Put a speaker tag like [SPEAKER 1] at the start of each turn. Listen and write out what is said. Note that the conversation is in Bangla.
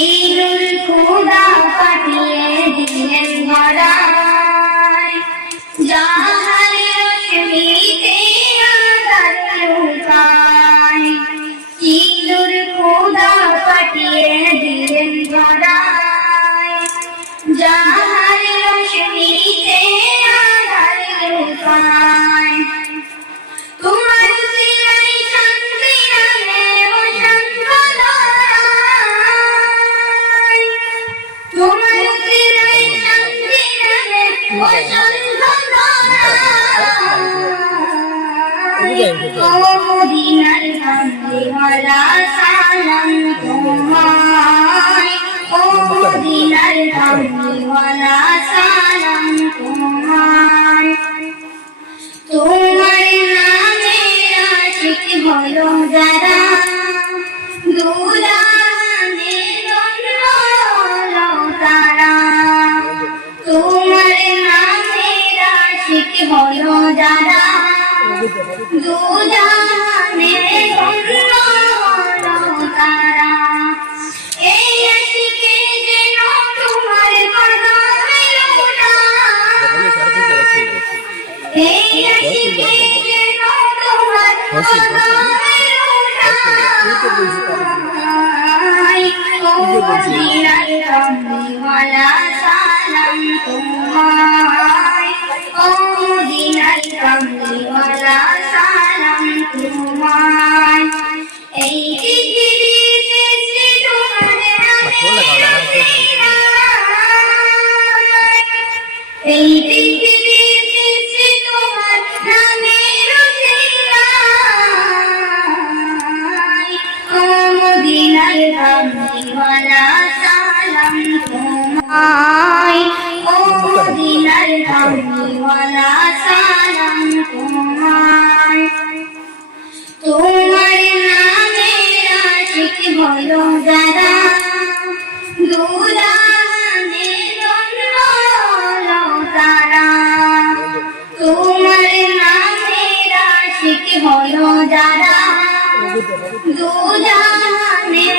[SPEAKER 1] ঈদুল খুদা পাঠিয়ে দিলেন ধরায় জাহান রশ্মিতে আধার লুকায় ঈদুল খুদা পাঠিয়ে দিলেন ধরায় জাহান মদিনার কামলিওয়ালা সালাম তোমায়। ও মদিনার কামলিওয়ালা সালাম তোমায় আশিক হলো যারা দুলাহানের জন্য হলো তারা এই আশিকে যেন তোমার কদমে লোটা এই আশিকে যেন তোমার কদমে লোটা। ও মদিনার কামলিওয়ালা সালাম তোমায়। ও মদিনার কামলিওয়ালা সালাম তোমায়। তোমায়। তোমার নামে আশিক হলো যারা হলো তারা তোমার নামে আশিক হলো যারা দুলাহানের